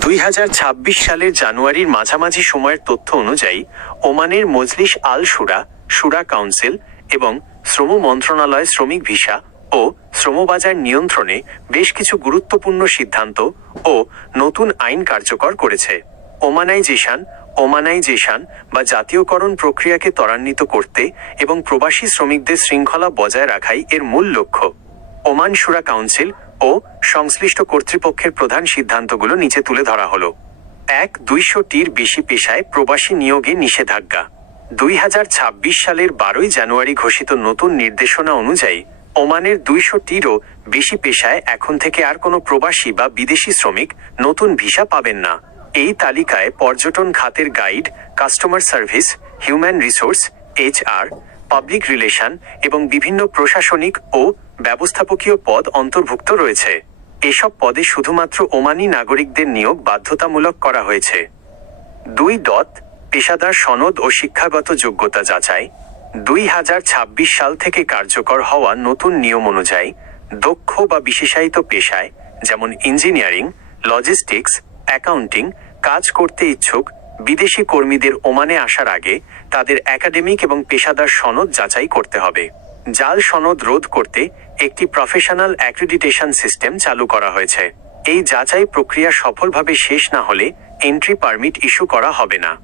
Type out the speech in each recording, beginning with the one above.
দুই হাজার ছাব্বিশ সালের জানুয়ারির মাঝামাঝি সময়ের তথ্য অনুযায়ী, ওমানের মজলিস আল সুরা সুরা কাউন্সিল এবং শ্রম মন্ত্রণালয় শ্রমিক ভিসা ও শ্রমবাজার নিয়ন্ত্রণে বেশ কিছু গুরুত্বপূর্ণ সিদ্ধান্ত ও নতুন আইন কার্যকর করেছে। ওমানাইজেশন ওমানাইজেশন বা জাতীয়করণ প্রক্রিয়াকে ত্বরান্বিত করতে এবং প্রবাসী শ্রমিকদের শৃঙ্খলা বজায় রাখাই এর মূল লক্ষ্য। ওমান সুরা কাউন্সিল ও সংশ্লিষ্ট কর্তৃপক্ষের প্রধান সিদ্ধান্তগুলো নিচে তুলে ধরা হলো। এক দুইশোটির বেশি পেশায় প্রবাসী নিয়োগে নিষেধাজ্ঞা। দুই হাজার ছাব্বিশ সালের বারোই জানুয়ারি ঘোষিত নতুন নির্দেশনা অনুযায়ী ওমানের দুইশোটিরও বেশি পেশায় এখন থেকে আর কোনো প্রবাসী বা বিদেশি শ্রমিক নতুন ভিসা পাবেন না। এই তালিকায় পর্যটন খাতের guide, customer service, human resource HR public relation এবং বিভিন্ন প্রশাসনিক ও ব্যবস্থাপকীয় পদ অন্তর্ভুক্ত রয়েছে। এসব পদে শুধুমাত্র ওমানি নাগরিকদের নিয়োগ বাধ্যতামূলক করা হয়েছে। দুই দত, পেশাদার সনদ ও শিক্ষাগত যোগ্যতা যাচাই, দুই হাজার ছাব্বিশ সাল থেকে কার্যকর হওয়া নতুন নিয়ম অনুযায়ী দক্ষ বা বিশেষায়িত পেশায়, যেমন ইঞ্জিনিয়ারিং, লজিস্টিক্স, অ্যাকাউন্টিং, কাজ করতে ইচ্ছুক বিদেশি কর্মীদের ওমানে আসার আগে তাদের একাডেমিক এবং পেশাদার সনদ যাচাই করতে হবে। জাল সনদ রোধ করতে একটি প্রফেশনাল অ্যাক্রিডিটেশন সিস্টেম চালু করা হয়েছে। এই যাচাই প্রক্রিয়া সফলভাবে শেষ না হলে এন্ট্রি পারমিট ইস্যু করা হবে না।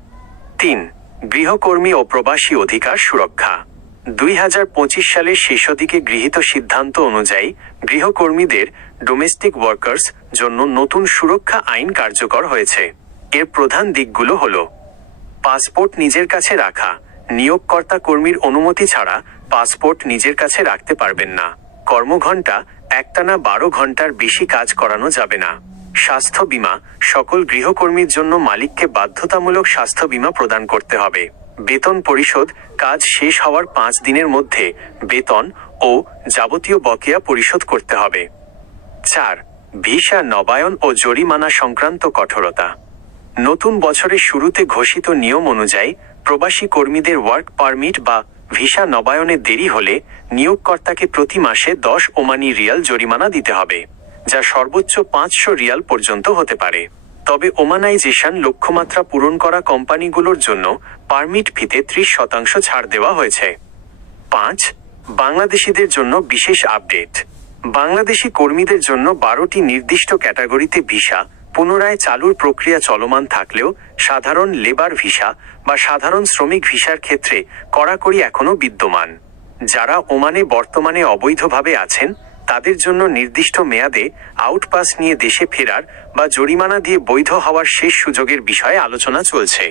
তিন, গৃহকর্মী ও প্রবাসী অধিকার সুরক্ষা। দুই হাজার পঁচিশ সালের শেষ দিকে গৃহীত সিদ্ধান্ত অনুযায়ী গৃহকর্মীদের ডোমেস্টিক ওয়ার্কার্স জন্য নতুন সুরক্ষা আইন কার্যকর হয়েছে। এর প্রধান দিকগুলো হল পাসপোর্ট নিজের কাছে রাখা নিয়োগকর্তা কর্মীর অনুমতি ছাড়া পাসপোর্ট নিজের কাছে রাখতে পারবেন না। কর্মঘণ্টা একটানা বারো ঘণ্টার বেশি কাজ করানো যাবে না। স্বাস্থ্য বীমা সকল গৃহকর্মীর জন্য মালিককে বাধ্যতামূলক স্বাস্থ্য বীমা প্রদান করতে হবে। বেতন পরিশোধ কাজ শেষ হওয়ার পাঁচ দিনের মধ্যে বেতন ও যাবতীয় বকেয়া পরিশোধ করতে হবে। চার, ভিসা, নবায়ন ও জরিমানা সংক্রান্ত কঠোরতা। নতুন বছরের শুরুতে ঘোষিত নিয়ম অনুযায়ী প্রবাসী কর্মীদের ওয়ার্ক পারমিট বা ভিসা নবায়নে দেরি হলে নিয়োগকর্তাকে প্রতি মাসে দশ ওমানি রিয়াল জরিমানা দিতে হবে, যা সর্বোচ্চ পাঁচশো রিয়াল পর্যন্ত হতে পারে। তবে ওমানাইজেশন লক্ষ্যমাত্রা পূরণ করা কোম্পানিগুলোর জন্য পারমিট ফিতে ত্রিশ শতাংশ ছাড় দেওয়া হয়েছে। পাঁচ, বাংলাদেশিদের জন্য বিশেষ আপডেট বাংলাদেশি কর্মীদের জন্য বারোটি নির্দিষ্ট ক্যাটাগরিতে ভিসা পুনরায় চালুর প্রক্রিয়া চলমান থাকলেও সাধারণ লেবার ভিসা বা সাধারণ শ্রমিক ভিসার ক্ষেত্রে কড়াকড়ি এখনও বিদ্যমান। যারা ওমানে বর্তমানে অবৈধভাবে আছেন, তাদের জন্য নির্দিষ্ট মেয়াদে আউটপাস নিয়ে দেশে ফেরার বা জরিমানা দিয়ে বৈধ হওয়ার শেষ সুযোগের বিষয়ে আলোচনা চলছে।